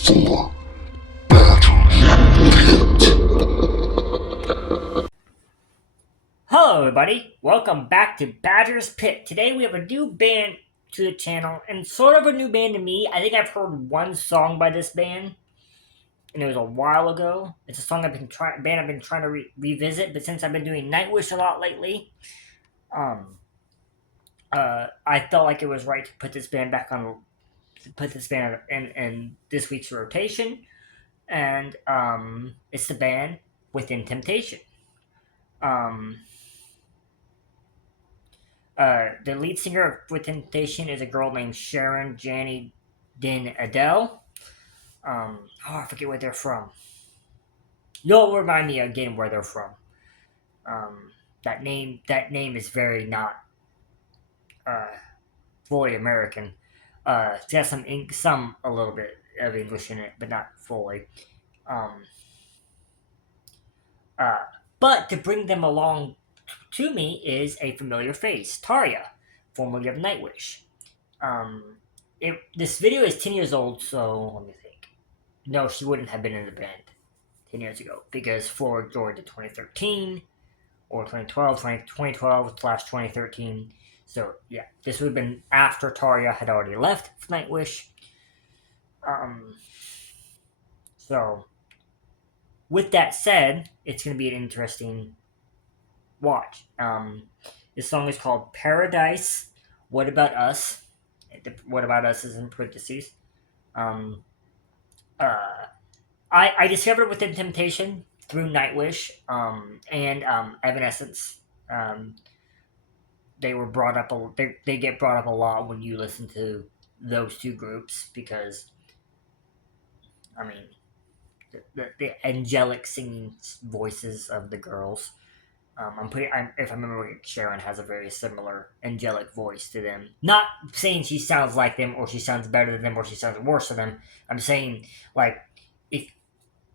for Battle's Pit. Hello everybody, welcome back to Badger's Pit. Today we have a new band to the channel, and sort of a new band to me. I think I've heard one song by this band, and it was a while ago. It's a song I've been trying to revisit, but since I've been doing Nightwish a lot lately, um, I felt like it was right to put this band in this week's rotation, and it's the band Within Temptation. Um, the lead singer of Within Temptation is a girl named Sharon Janie Din Adele. I forget where they're from. You'll remind me again where they're from. That name is very not uh, fully American. It's got some a little bit of English in it, but not fully. Um, uh, but to bring them along to me is a familiar face, Tarja, formerly of Nightwish. Um, this video is 10 years old, so let me think. No, she wouldn't have been in the band 10 years ago because Floor joined in 2013 or 2012 slash 2013. So, yeah, this would have been after Tarja had already left Nightwish. Um, so, with that said, it's going to be an interesting watch. This song is called Paradise. What About Us? What About Us is in parentheses. Um, uh, I discovered Within Temptation through Nightwish and Evanescence. Um, they were brought up. They get brought up a lot when you listen to those two groups because, I mean, the angelic singing voices of the girls. If I remember, Sharon has a very similar angelic voice to them. Not saying she sounds like them, or she sounds better than them, or she sounds worse than them. I'm saying, like, if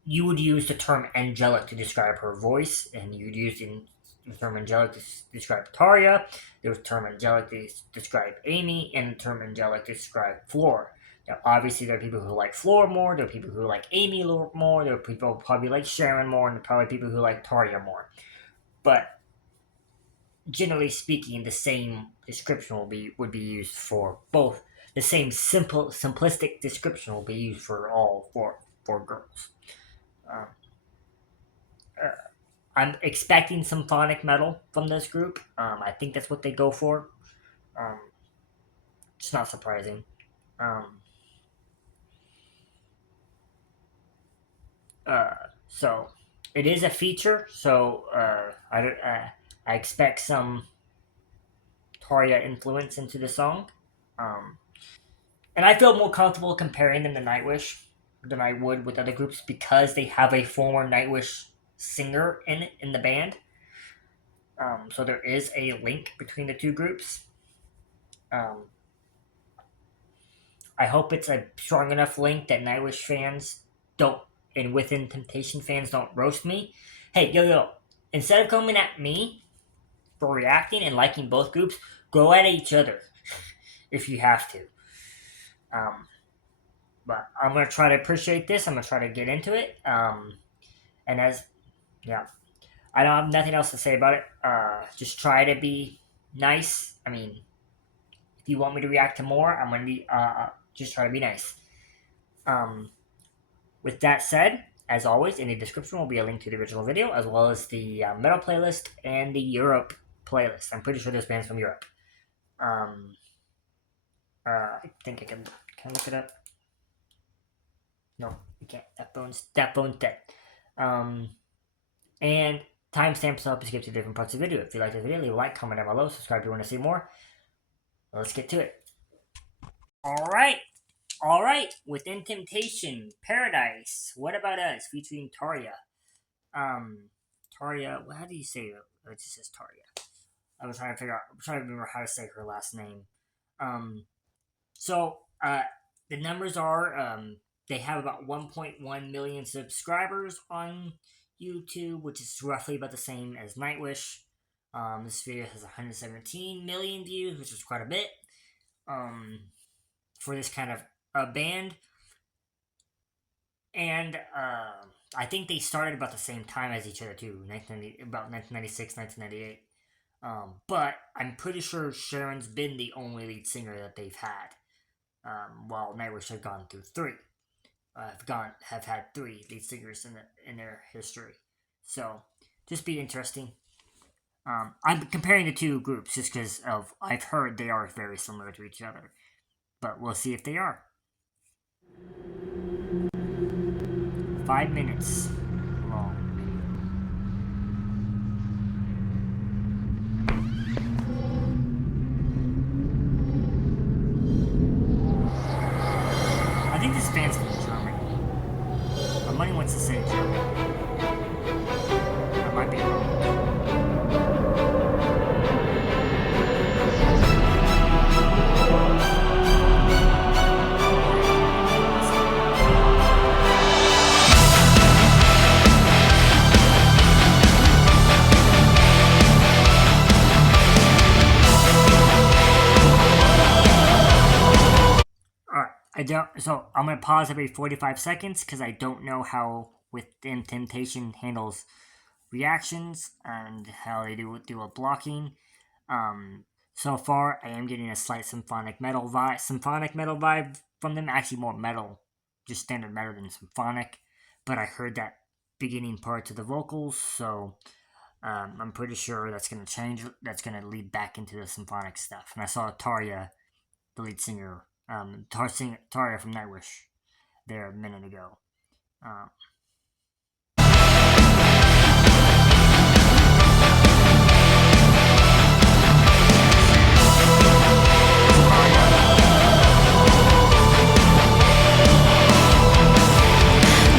you would use the term angelic to describe her voice, and you'd use the term angelic to describe Tarja. There was the term angelic to describe Amy, and the term angelic to describe Floor. Now, obviously, there are people who like Floor more, there are people who like Amy more, there are people who probably like Sharon more, and probably people who like Tarja more. But generally speaking, the same description would be used for both. The same simplistic description will be used for all four girls. Um, uh, I'm expecting symphonic metal from this group. I think that's what they go for. Um, it's not surprising. Um, uh, so it is a feature. So I expect some Tarja influence into the song. Um, and I feel more comfortable comparing them to Nightwish than I would with other groups because they have a former Nightwish singer in the band. So there is a link between the two groups. Um, I hope it's a strong enough link that Nightwish fans don't, and Within Temptation fans don't roast me. Hey, yo, instead of coming at me for reacting and liking both groups, go at each other if you have to. Um, but I'm gonna try to appreciate this. I'm gonna try to get into it. And as yeah, I don't have nothing else to say about it. Just try to be nice. I mean, if you want me to react to more, I'm gonna be just try to be nice. Um, with that said, as always, in the description will be a link to the original video, as well as the metal playlist and the Europe playlist. I'm pretty sure this band's from Europe. Um, I think I can I look it up. No, you can't. That phone's dead. Um, and timestamps to help you skip to different parts of the video. If you like this video, leave a like, comment down below, subscribe if you want to see more. Let's get to it. All right. Within Temptation, Paradise. What About Us, featuring Tarja. Tarja. How do you say it? It just says Tarja. I was trying to figure out. I'm trying to remember how to say her last name. Um, so the numbers are they have about 1.1 million subscribers on YouTube, which is roughly about the same as Nightwish. This video has 117 million views, which is quite a bit. For this kind of a band. And I think they started about the same time as each other too, about 1996, 1998. But I'm pretty sure Sharon's been the only lead singer that they've had, while Nightwish have gone through three. Have had three lead singers in their history. So just be interesting. I'm comparing the two groups just because of I've heard they are very similar to each other, but we'll see if they are. 5 minutes long. I think this band's from Germany. My money wants to say Germany. I might be wrong. I don't. So I'm gonna pause every 45 seconds because I don't know how Within Temptation handles reactions and how they do a blocking. So far, I am getting a slight symphonic metal vibe from them. Actually, more metal, just standard metal than symphonic. But I heard that beginning part to the vocals, so I'm pretty sure that's gonna change. That's gonna lead back into the symphonic stuff. And I saw Tarja, the lead singer, Tarja from Nightwish, there a minute ago. Um,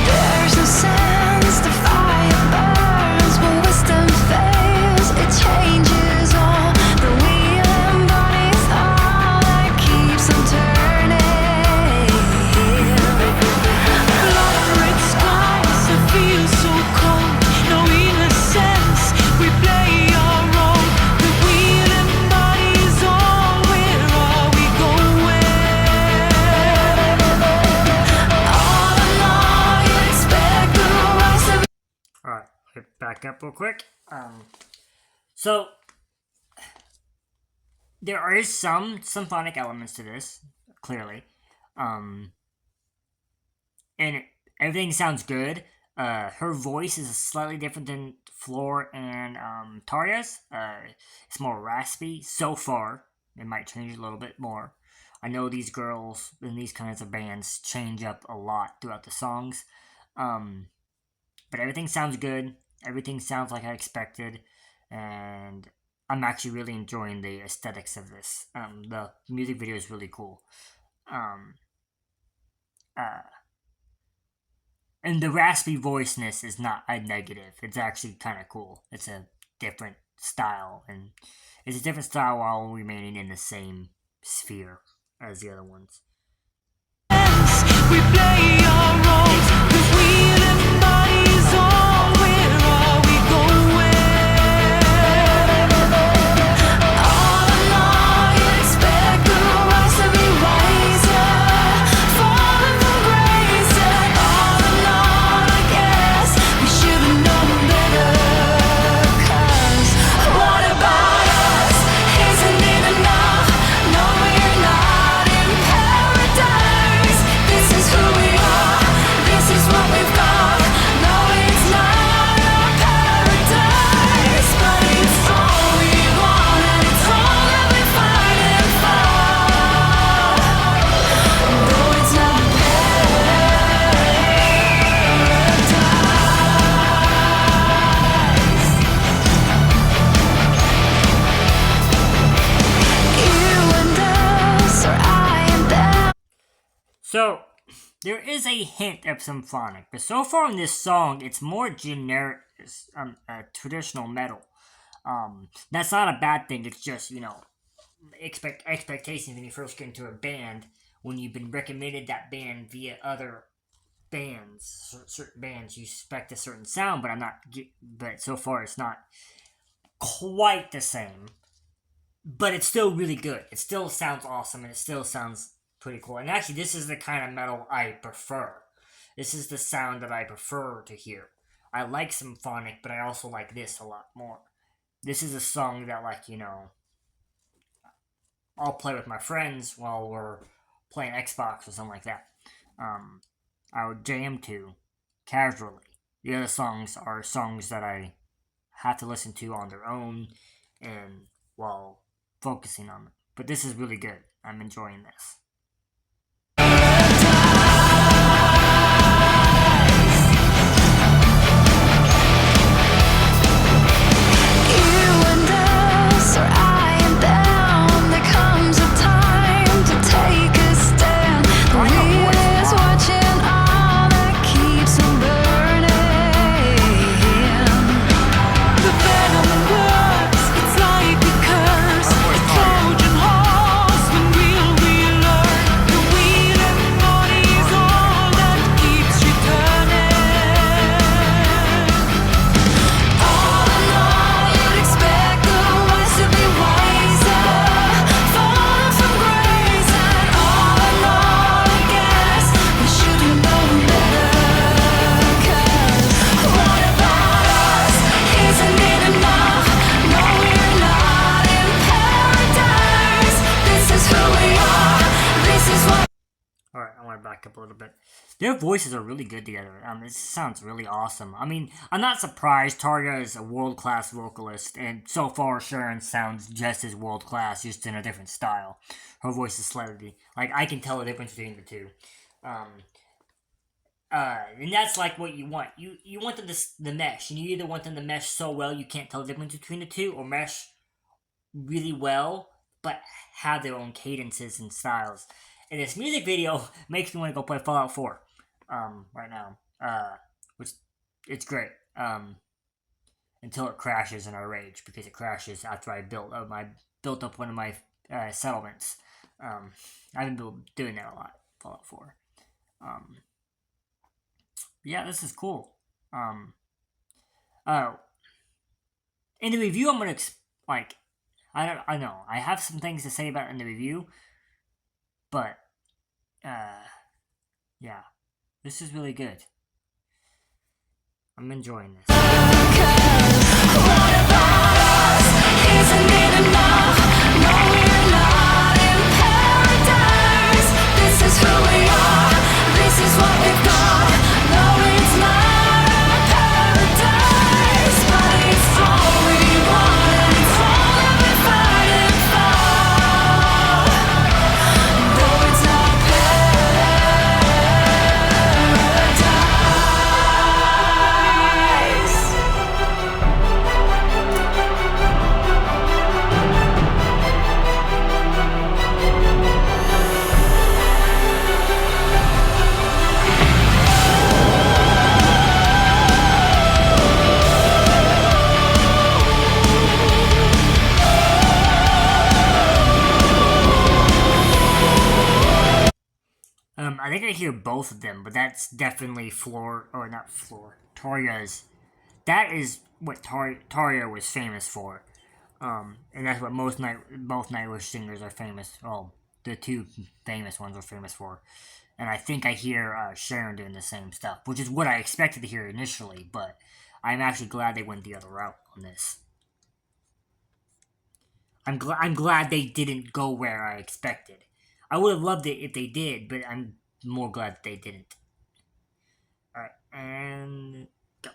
There's a sense the fire burns when wisdom fails. It changes all the wheel and body's all that keeps on turning. Blood-red skies that feel so cold. No innocence, we play our role. The wheel and body's all. Where are we going? All along, you expect the rise of. Alright, back up real quick. So there is some symphonic elements to this, clearly. And everything sounds good. Her voice is slightly different than Floor and Tarja's. It's more raspy so far. It might change a little bit more. I know these girls in these kinds of bands change up a lot throughout the songs. But everything sounds good. Everything sounds like I expected. And I'm actually really enjoying the aesthetics of this. The music video is really cool. And the raspy voiceness is not a negative. It's actually kind of cool. It's a different style, and it's a different style while remaining in the same sphere as the other ones. We play our roles, 'cause wheel and body's all. Where are we going? All along, you expect the rise to be wiser, falling from grace, and all along, I guess we should have known better. 'Cause what about us? Isn't it enough? No, we're not in paradise. This is who we are. This is what we've got. No, it's not our paradise, but it's all we want, and it's all that we fight and fight. No, it's not paradise. You and us, or I and them. So, there is a hint of symphonic, but so far in this song, it's more generic, traditional metal. That's not a bad thing. It's just, expectations when you first get into a band, when you've been recommended that band via other bands, certain bands, you expect a certain sound, but so far it's not quite the same. But it's still really good. It still sounds awesome, and it still sounds pretty cool. And actually, this is the kind of metal I prefer. This is the sound that I prefer to hear. I like symphonic, but I also like this a lot more. This is a song that, like, I'll play with my friends while we're playing Xbox or something like that. I would jam to casually. The other songs are songs that I have to listen to on their own and while focusing on them. But this is really good. I'm enjoying this. Back up a little bit. Their voices are really good together. It sounds really awesome. I mean, I'm not surprised. Tarja is a world-class vocalist, and so far Sharon sounds just as world-class, just in a different style. Her voice is slightly, like, I can tell the difference between the two. And that's like what you want. You want them to mesh, and you either want them to mesh so well you can't tell the difference between the two, or mesh really well, but have their own cadences and styles. And this music video makes me want to go play Fallout 4 right now, which it's great until it crashes and I rage because it crashes after I built up one of my settlements. I've been doing that a lot, Fallout 4. Yeah, this is cool. In the review, I'm gonna I know I have some things to say about it in the review. But, yeah, this is really good. I'm enjoying this. I think I hear both of them, but that's definitely Tarja's. That is what Tarja was famous for. And that's what both Nightwish singers are famous. Well, the two famous ones are famous for. And I think I hear Sharon doing the same stuff, which is what I expected to hear initially, but I'm actually glad they went the other route on this. I'm glad they didn't go where I expected. I would have loved it if they did, but I'm more glad that they didn't. Alright, and go.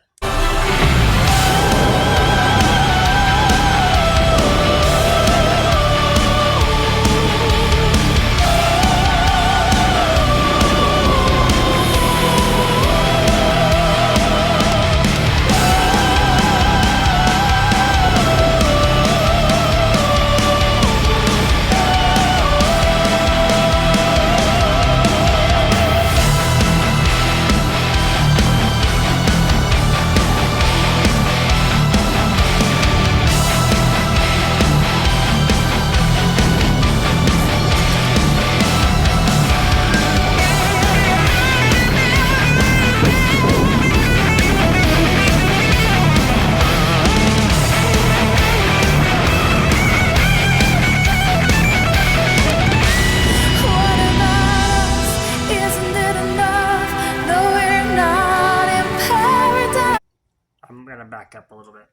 back up a little bit.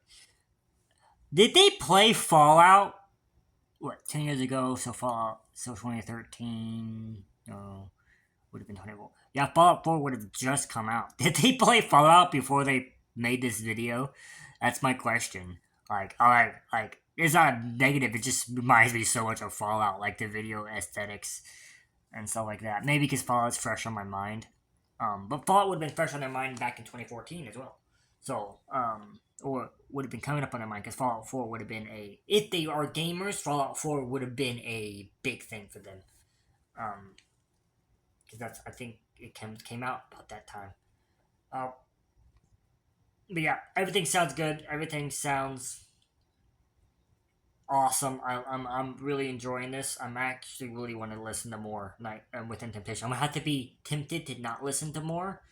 Did they play Fallout? What, 10 years ago? So Fallout, so 2013. No, would have been 20. Yeah, Fallout 4 would have just come out. Did they play Fallout before they made this video? That's my question. Like, alright, like, it's not negative, it just reminds me so much of Fallout, like the video aesthetics and stuff like that. Maybe because Fallout's fresh on my mind. But Fallout would have been fresh on their mind back in 2014 as well. So, or would have been coming up on their mind because Fallout 4 would have been if they are gamers, Fallout 4 would have been a big thing for them. Because I think it came out about that time. But yeah, everything sounds good. Everything sounds awesome. I'm really enjoying this. I'm actually really want to listen to more Within Temptation. I'm gonna have to be tempted to not listen to more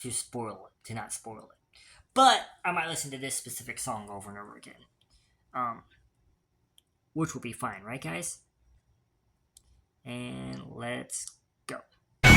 to spoil it, to not spoil it. But I might listen to this specific song over and over again, which will be fine, right, guys? And let's go. What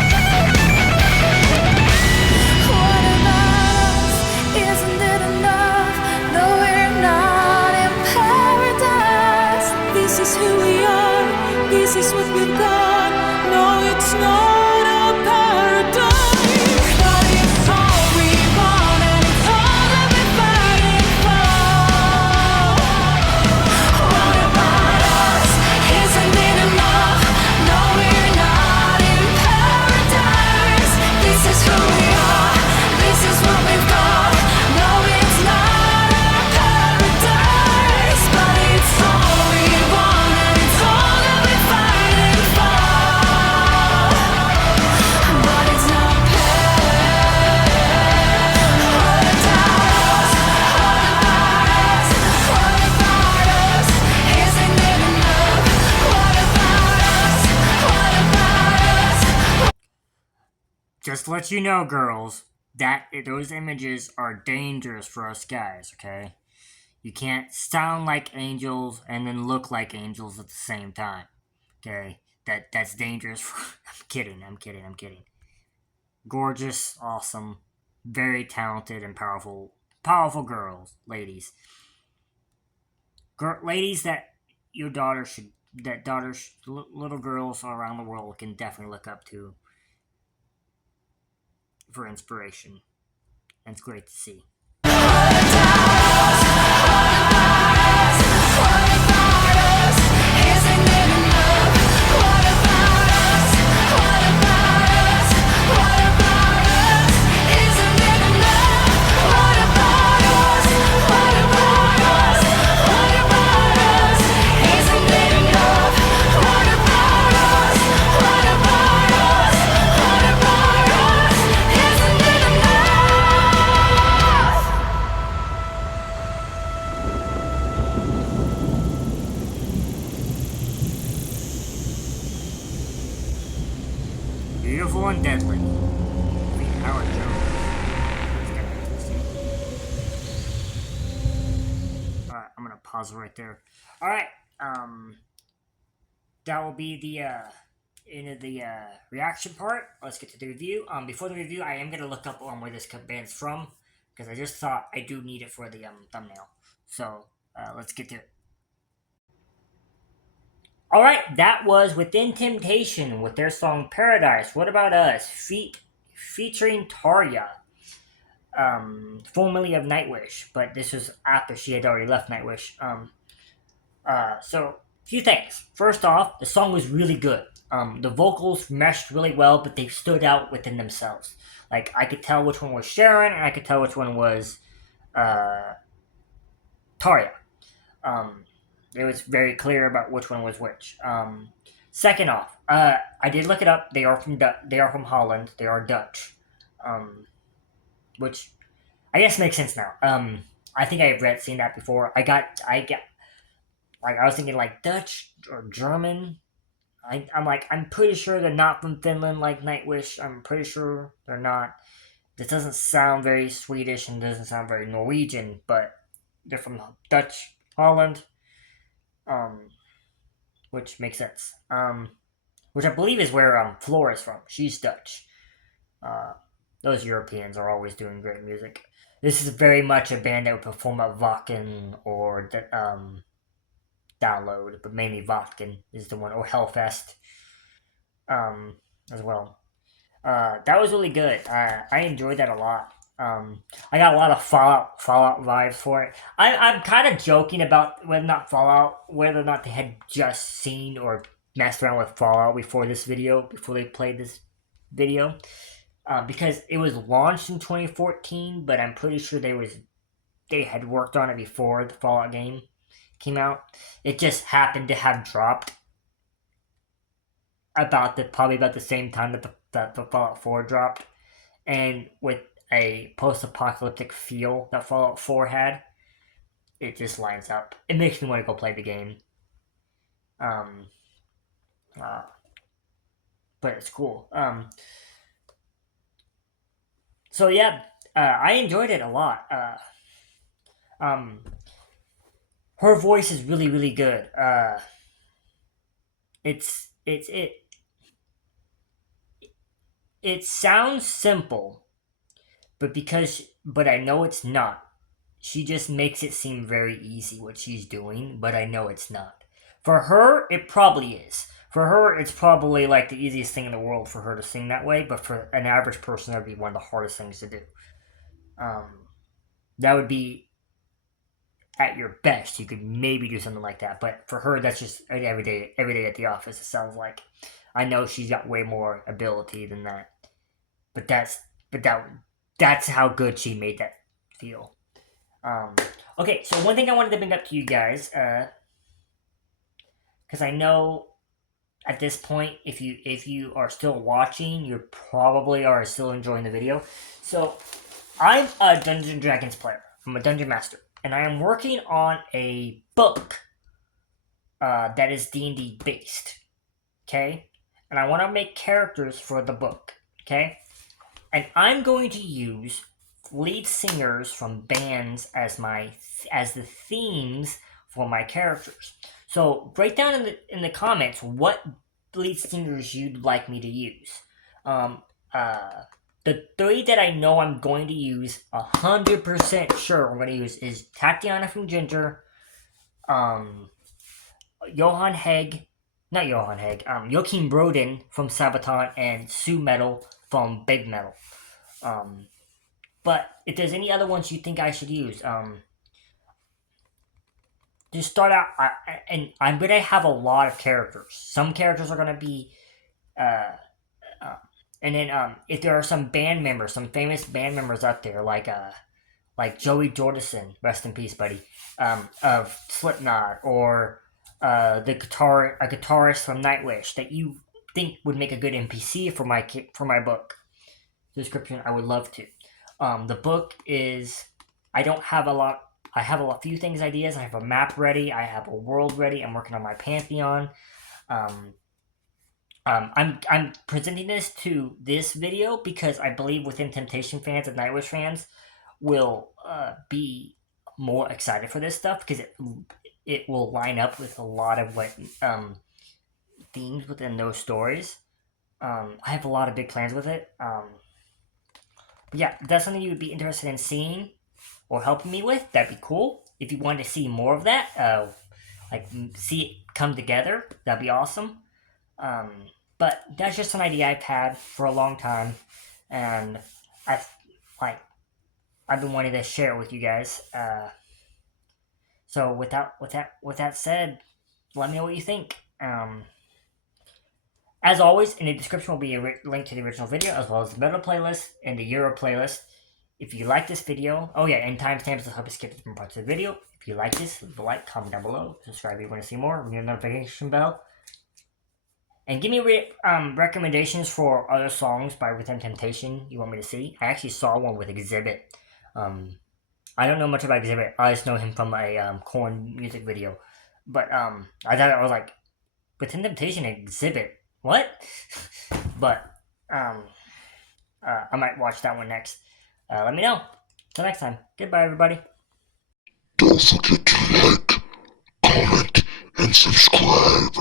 about us? Isn't it enough? No, we're not in paradise. This is who we are. This is what we've got. No, it's not a paradise, but it's all we want and it's all that we're fighting for. What about us? Isn't it enough? No, we're not in paradise. This is who we are. This is what we've got. No, it's not a paradise, but it's all we want and it's all that we're fighting for. But it's not paradise. What about us? What about us? Isn't it enough? What about us? What about us? Just to let you know, girls, that those images are dangerous for us guys. Okay, you can't sound like angels and then look like angels at the same time. Okay, that's dangerous. I'm kidding. I'm kidding. Gorgeous, awesome, very talented and powerful girls, ladies. Ladies that your little girls around the world can definitely look up to for inspiration. And it's great to see. Beautiful and deadly. Howard Jones. Alright, I'm gonna pause it right there. Alright, that will be the end of the reaction part. Let's get to the review. Before the review, I am gonna look up where this band's from because I just thought I do need it for the thumbnail. So let's get to it. Alright, that was Within Temptation with their song Paradise. What About Us? Featuring Tarja, formerly of Nightwish, but this was after she had already left Nightwish. So, few things. First off, the song was really good. The vocals meshed really well, but they stood out within themselves. Like, I could tell which one was Sharon, and I could tell which one was Tarja. It was very clear about which one was which. Second off, I did look it up. They are from Holland. They are Dutch, which I guess makes sense now. I think I've seen that before. I was thinking like Dutch or German. I'm pretty sure they're not from Finland like Nightwish. I'm pretty sure they're not. This doesn't sound very Swedish and doesn't sound very Norwegian, but they're from Dutch, Holland. Which makes sense. Which I believe is where Floor is from. She's Dutch. Those Europeans are always doing great music. This is very much a band that would perform at Wacken or Download, but mainly Wacken is the one, or Hellfest um, as well. That was really good. I enjoyed that a lot. I got a lot of Fallout vibes for it. I'm kind of joking about whether or not they had just seen or messed around with Fallout before this video, before they played this video, because it was launched in 2014, but I'm pretty sure they had worked on it before the Fallout game came out. It just happened to have dropped probably about the same time that the Fallout 4 dropped, and with a post-apocalyptic feel that Fallout 4 had, it just lines up. It makes me want to go play the game. Um, uh, but it's cool. So yeah, I enjoyed it a lot. Um, her voice is really really good. It it sounds simple, but I know it's not. She just makes it seem very easy what she's doing, but I know it's not. For her, it probably is. For her, it's probably like the easiest thing in the world for her to sing that way, but for an average person, that would be one of the hardest things to do. Um, that would be at your best. You could maybe do something like that, but for her, that's just every day at the office. It sounds like. I know she's got way more ability than that, but that's how good she made that feel. Um, okay, so one thing I wanted to bring up to you guys, because I know at this point, if you are still watching, you probably are still enjoying the video. So, I'm a Dungeons and Dragons player. I'm a dungeon master, and I am working on a book that is D&D based. Okay, and I want to make characters for the book. Okay, and I'm going to use lead singers from bands as the themes for my characters. So write down in the comments what lead singers you'd like me to use. Um, uh, the three that I know I'm going to use 100% sure I'm going to use is Tatiana from Ginger, Johan Hegg, not Johan Hegg, Joachim Broden from Sabaton, and Sue Metal from Big Metal. But if there's any other ones you think I should use, just start out. And I'm gonna have a lot of characters. Some characters are gonna be, uh, and then if there are some band members, some famous band members out there, like Joey Jordison, rest in peace, buddy, of Slipknot, or a guitarist from Nightwish that you think would make a good NPC for my book description, I would love to. The book is, I don't have a lot. I have a few ideas. I have a map ready. I have a world ready. I'm working on my pantheon. I'm presenting this video because I believe Within Temptation fans and Nightwish fans will be more excited for this stuff because it will line up with a lot of what themes within those stories. I have a lot of big plans with it. But yeah, if that's something you would be interested in seeing or helping me with, that'd be cool. If you want to see more of that, see it come together, that'd be awesome. But that's just an idea I've had for a long time, and I've been wanting to share it with you guys. So with that said, let me know what you think. As always, in the description will be a link to the original video, as well as the metal playlist and the Euro playlist. If you like this video, oh yeah, and timestamps will help you skip different parts of the video. If you like this, leave a like, comment down below, subscribe if you want to see more, ring the notification bell, and give me recommendations for other songs by Within Temptation you want me to see. I actually saw one with Exhibit. I don't know much about Exhibit. I just know him from a Korn music video. But I thought I was like, Within Temptation Exhibit. What? But I might watch that one next. Let me know. Till next time. Goodbye, everybody. Don't forget to like, comment, and subscribe.